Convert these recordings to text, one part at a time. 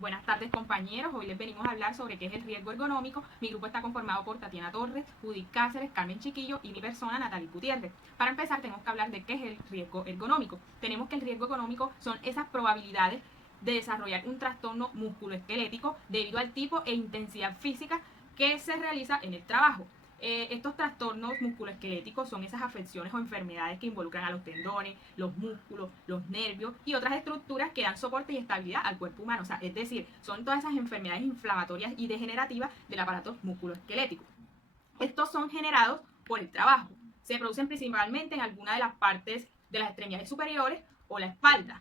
Buenas tardes, compañeros. Hoy les venimos a hablar sobre qué es el riesgo ergonómico. Mi grupo está conformado por Tatiana Torres, Judith Cáceres, Carmen Chiquillo y mi persona, Natalie Gutiérrez. Para empezar, tenemos que hablar de qué es el riesgo ergonómico. Tenemos que el riesgo ergonómico son esas probabilidades de desarrollar un trastorno musculoesquelético debido al tipo e intensidad física que se realiza en el trabajo. Estos trastornos musculoesqueléticos son esas afecciones o enfermedades que involucran a los tendones, los músculos, los nervios y otras estructuras que dan soporte y estabilidad al cuerpo humano. O sea, es decir, son todas esas enfermedades inflamatorias y degenerativas del aparato musculoesquelético. Estos son generados por el trabajo. Se producen principalmente en alguna de las partes de las extremidades superiores o la espalda.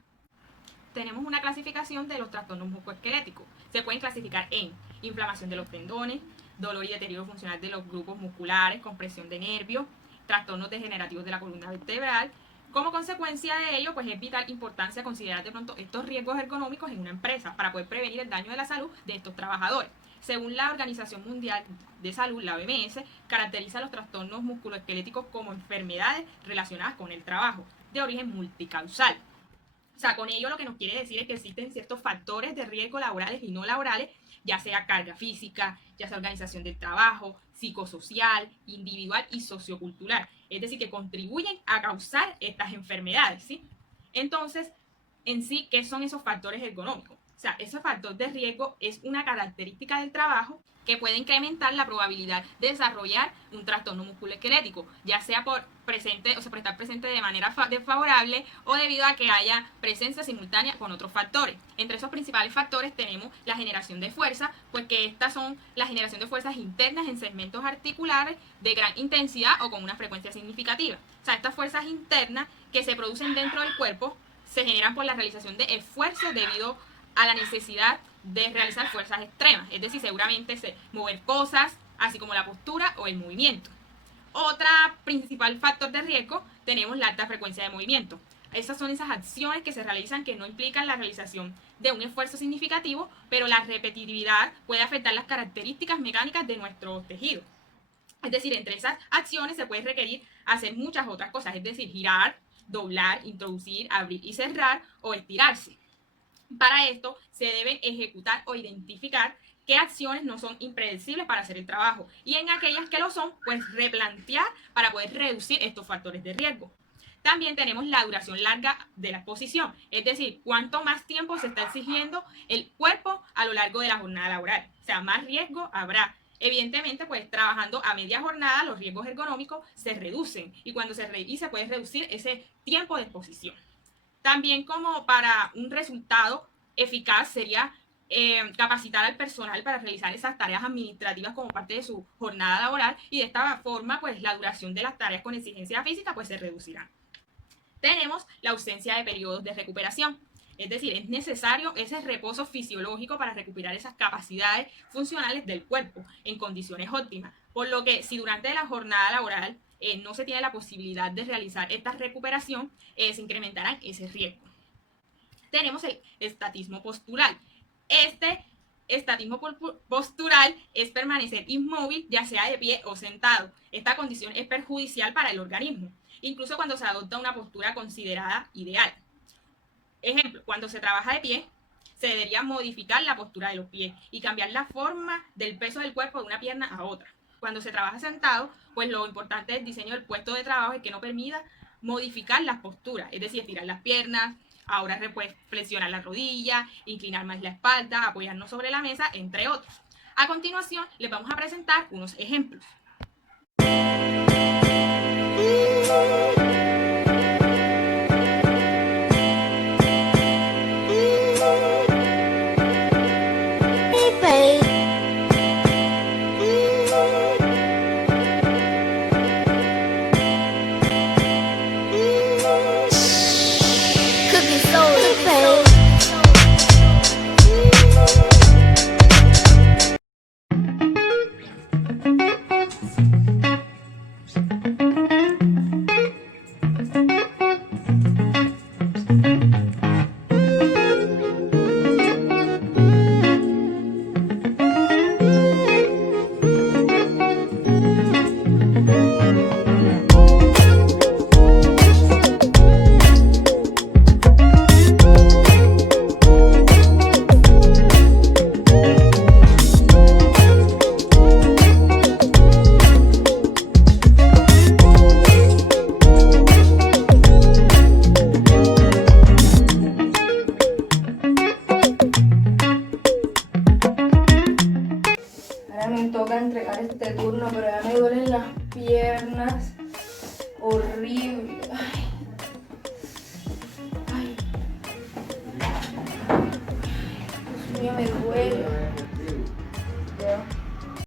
Tenemos una clasificación de los trastornos musculoesqueléticos. Se pueden clasificar en inflamación de los tendones, dolor y deterioro funcional de los grupos musculares, compresión de nervios, trastornos degenerativos de la columna vertebral. Como consecuencia de ello, pues es vital importancia considerar de pronto estos riesgos ergonómicos en una empresa para poder prevenir el daño de la salud de estos trabajadores. Según la Organización Mundial de Salud, la OMS, caracteriza los trastornos musculoesqueléticos como enfermedades relacionadas con el trabajo, de origen multicausal. O sea, con ello lo que nos quiere decir es que existen ciertos factores de riesgo laborales y no laborales, ya sea carga física, ya sea organización del trabajo, psicosocial, individual y sociocultural. Es decir, que contribuyen a causar estas enfermedades, ¿sí? Entonces, en sí, ¿qué son esos factores ergonómicos? O sea, ese factor de riesgo es una característica del trabajo que puede incrementar la probabilidad de desarrollar un trastorno musculoesquelético, ya sea por estar presente de manera desfavorable o debido a que haya presencia simultánea con otros factores. Entre esos principales factores tenemos la generación de fuerza, pues que estas son la generación de fuerzas internas en segmentos articulares de gran intensidad o con una frecuencia significativa. O sea, estas fuerzas internas que se producen dentro del cuerpo se generan por la realización de esfuerzos debido a la necesidad de realizar fuerzas extremas, es decir, seguramente mover cosas, así como la postura o el movimiento. Otro principal factor de riesgo tenemos la alta frecuencia de movimiento. Esas son esas acciones que se realizan que no implican la realización de un esfuerzo significativo, pero la repetitividad puede afectar las características mecánicas de nuestro tejido. Es decir, entre esas acciones se puede requerir hacer muchas otras cosas, es decir, girar, doblar, introducir, abrir y cerrar o estirarse. Para esto se deben ejecutar o identificar qué acciones no son impredecibles para hacer el trabajo y en aquellas que lo son, pues replantear para poder reducir estos factores de riesgo. También tenemos la duración larga de la exposición, es decir, cuánto más tiempo se está exigiendo el cuerpo a lo largo de la jornada laboral. O sea, más riesgo habrá. Evidentemente, pues trabajando a media jornada, los riesgos ergonómicos se reducen y cuando se puede reducir ese tiempo de exposición. También como para un resultado eficaz sería capacitar al personal para realizar esas tareas administrativas como parte de su jornada laboral y de esta forma pues la duración de las tareas con exigencia física pues se reducirá. Tenemos la ausencia de periodos de recuperación. Es decir, es necesario ese reposo fisiológico para recuperar esas capacidades funcionales del cuerpo en condiciones óptimas. Por lo que si durante la jornada laboral no se tiene la posibilidad de realizar esta recuperación, se incrementará ese riesgo. Tenemos el estatismo postural. Este estatismo postural es permanecer inmóvil, ya sea de pie o sentado. Esta condición es perjudicial para el organismo, incluso cuando se adopta una postura considerada ideal. Ejemplo, cuando se trabaja de pie, se debería modificar la postura de los pies y cambiar la forma del peso del cuerpo de una pierna a otra. Cuando se trabaja sentado, pues lo importante del diseño del puesto de trabajo es que no permita modificar las posturas, es decir, estirar las piernas, ahora pues flexionar la rodilla, inclinar más la espalda, apoyarnos sobre la mesa, entre otros. A continuación, les vamos a presentar unos ejemplos. toca entregar este turno, pero ya me duelen las piernas. Horrible. Ay. Dios mío, me duele.